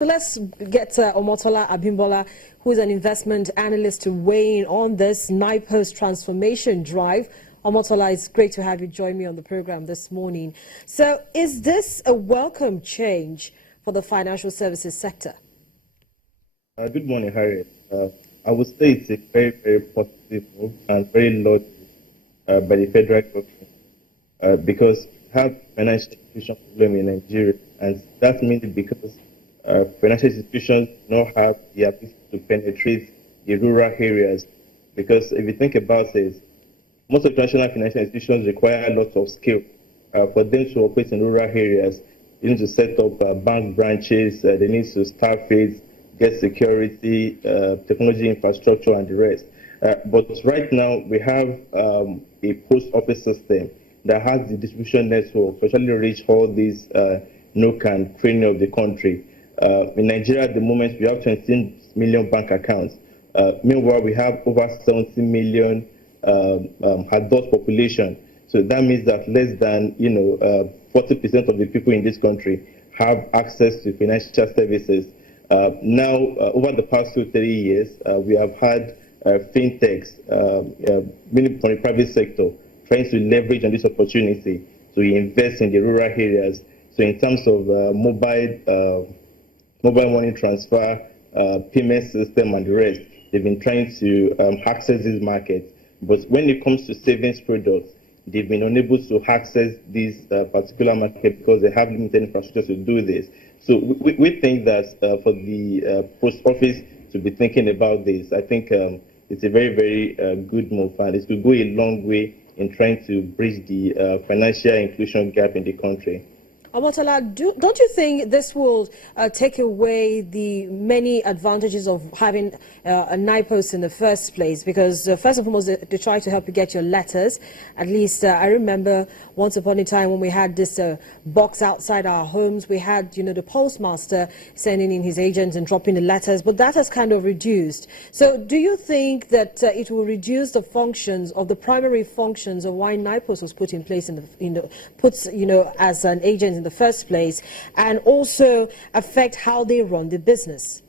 So let's get Omotola Abimbola, who is an investment analyst, to weigh in on this NIPOST transformation drive. Omotola, it's great to have you join me on the program this morning. So is this a welcome change for the financial services sector? Good morning, Harriet. I would say it's a very, very positive move and very lauded by the federal government because we have financial institution problem in Nigeria, and that's mainly because financial institutions do not have the ability to penetrate the rural areas. Because if you think about it, most of the traditional financial institutions require a lot of skill for them to operate in rural areas. You need to set up bank branches, they need to staff it, get security, technology infrastructure, and the rest. But right now, we have a post office system that has the distribution network to actually reach all these nook and cranny of the country. In Nigeria at the moment, we have 20 million bank accounts. Meanwhile, we have over 70 million adult population. So that means that less than 40% of the people in this country have access to financial services. Now, over the past 2-3 years, we have had fintechs, mainly from the private sector, trying to leverage on this opportunity to invest in the rural areas. So in terms of mobile money transfer, payment system, and the rest, they've been trying to access this market. But when it comes to savings products, they've been unable to access this particular market because they have limited infrastructure to do this. So we think that for the post office to be thinking about this, I think it's a very, very good move, and it will go a long way in trying to bridge the financial inclusion gap in the country. Omotola, don't you think this will take away the many advantages of having a NIPOST in the first place? Because first and foremost, they try to help you get your letters. At least I remember once upon a time when we had this box outside our homes, we had, the postmaster sending in his agents and dropping the letters, but that has kind of reduced. So do you think that it will reduce the functions of the primary functions of why NIPOST was put in place as an agent in the first place, and also affect how they run the business?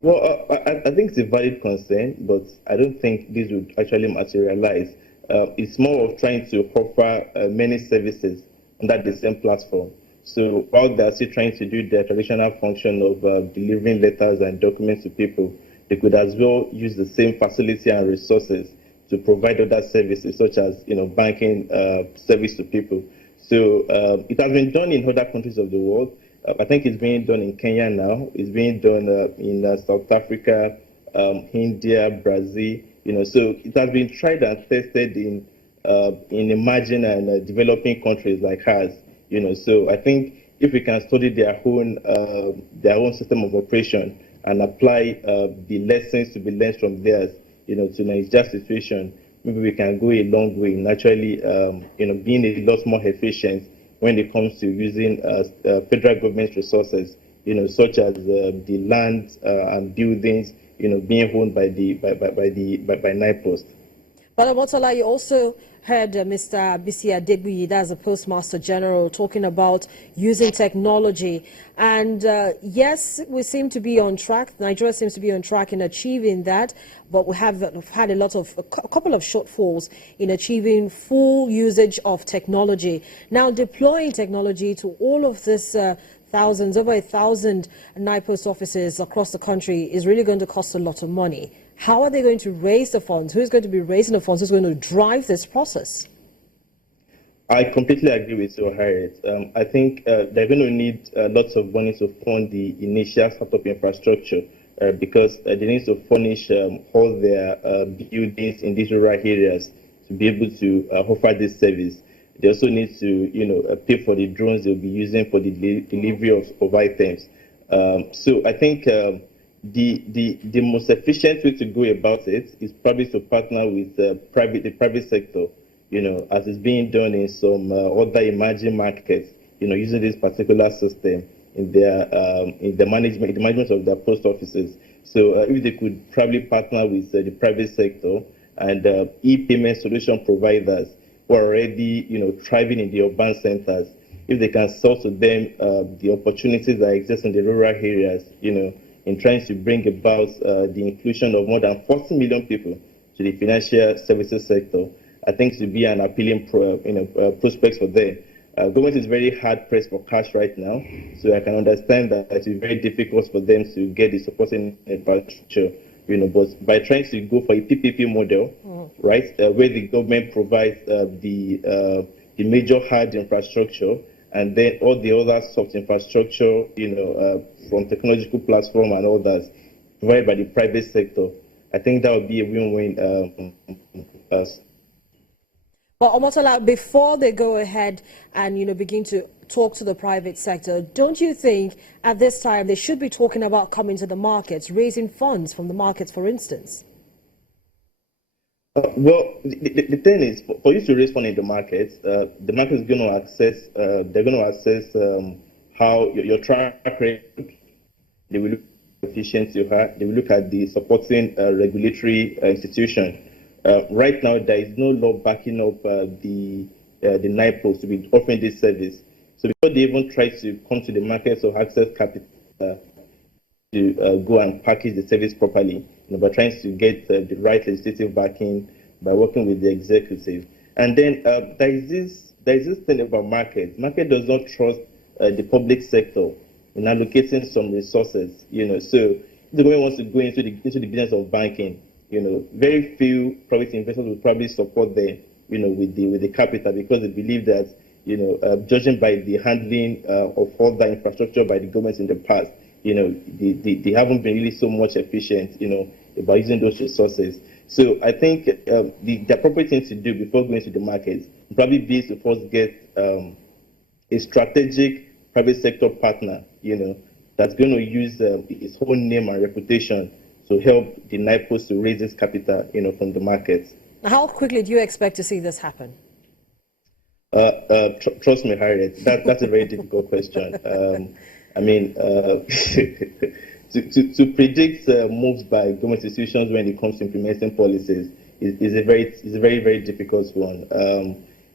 Well, I think it's a valid concern, but I don't think this would actually materialize. It's more of trying to offer many services under the same platform. So while they're still trying to do their traditional function of delivering letters and documents to people, they could as well use the same facility and resources to provide other services, such as banking service to people. So it has been done in other countries of the world. I think it's being done in Kenya now. It's being done in South Africa, India, Brazil. So it has been tried and tested in emerging and developing countries like ours. So I think if we can study their own system of operation and apply the lessons to be learned from theirs, to Nigeria's situation, maybe we can go a long way in actually, being a lot more efficient when it comes to using federal government resources, such as the land and buildings, being owned by NIPOST. But Omotola, you also heard Mr. Bisi Adegbuyi, that's the Postmaster General, talking about using technology. And yes, we seem to be on track. Nigeria seems to be on track in achieving that. But we have had a couple of shortfalls in achieving full usage of technology. Now, deploying technology to all of this over 1,000 NIPOST offices across the country is really going to cost a lot of money. How are they going to raise the funds? Who's going to be raising the funds? Who's going to drive this process? I completely agree with you, Harriet. I think they're going to need lots of money to fund the initial startup infrastructure because they need to furnish all their buildings in these rural areas to be able to offer this service. They also need to, pay for the drones they'll be using for the delivery of items. So I think the most efficient way to go about it is probably to partner with the private sector, as is being done in some other emerging markets, using this particular system in the management of their post offices. So if they could probably partner with the private sector and e-payment solution providers who are already, thriving in the urban centers, if they can sell to them the opportunities that exist in the rural areas, in trying to bring about the inclusion of more than 40 million people to the financial services sector, I think it would be an appealing prospect for them. Government is very hard pressed for cash right now, so I can understand that it is very difficult for them to get the supporting infrastructure. But by trying to go for a PPP model, right, where the government provides the major hard infrastructure, and then all the other soft infrastructure, from technological platform and all that, provided by the private sector, I think that would be a win-win. But Omotola, before they go ahead and begin to talk to the private sector, don't you think at this time they should be talking about coming to the markets, raising funds from the markets, for instance? Well, the thing is, for you to raise money in the markets, the market is going to access. They're going to assess how your track record. They will look at efficiency you have. They will look at the supporting regulatory institution. Right now, there is no law backing up the NIPOST to be offering this service. So before they even try to come to the market or access capital to go and package the service properly, by trying to get the right legislative backing, by working with the executive. And then there is this thing about market. Market does not trust the public sector in allocating some resources. So the government wants to go into the business of banking. Very few private investors will probably support them, with the capital, because they believe that, judging by the handling of all that infrastructure by the government in the past, they haven't been really so much efficient, about using those resources. So I think the appropriate thing to do before going to the market would probably be to first get a strategic private sector partner, that's going to use its own name and reputation to help the NIPOST to raise its capital, from the market. How quickly do you expect to see this happen? Trust me, Harriet, that's a very difficult question. To predict moves by government institutions when it comes to implementing policies is a very, very difficult one.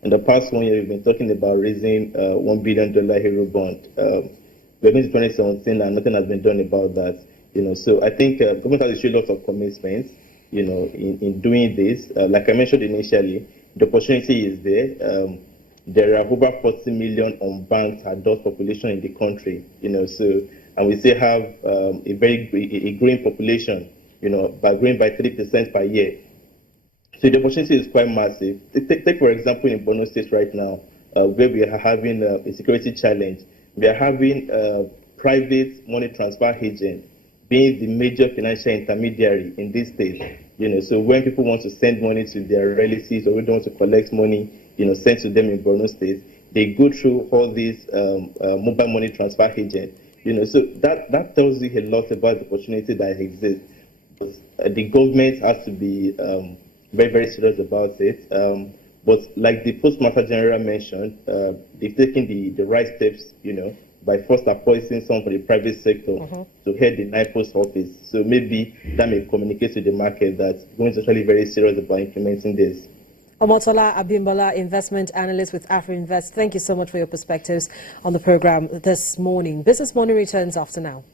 In the past 1 year, we've been talking about raising $1 billion Euro bond. We're going to 2017 and nothing has been done about that. So I think government has issued lots of commitments, in doing this. Like I mentioned initially, the opportunity is there. There are over 40 million unbanked adult population in the country, and we still have a growing population, by growing by 3% per year. So the opportunity is quite massive. Take for example, in Borno State right now, where we are having a security challenge. We are having private money transfer agents being the major financial intermediary in this state. So when people want to send money to their relatives or we don't want to collect money, sent to them in Borno State, they go through all these mobile money transfer agents. So that tells you a lot about the opportunity that exists. But the government has to be very, very serious about it. But like the Postmaster General mentioned, they've taken the right steps, by first appointing someone from the private sector to head the NIPOST office. So maybe that may communicate to the market that government is actually very serious about implementing this. Omotola Abimbola, investment analyst with AfriInvest, thank you so much for your perspectives on the program this morning. Business Morning returns after now.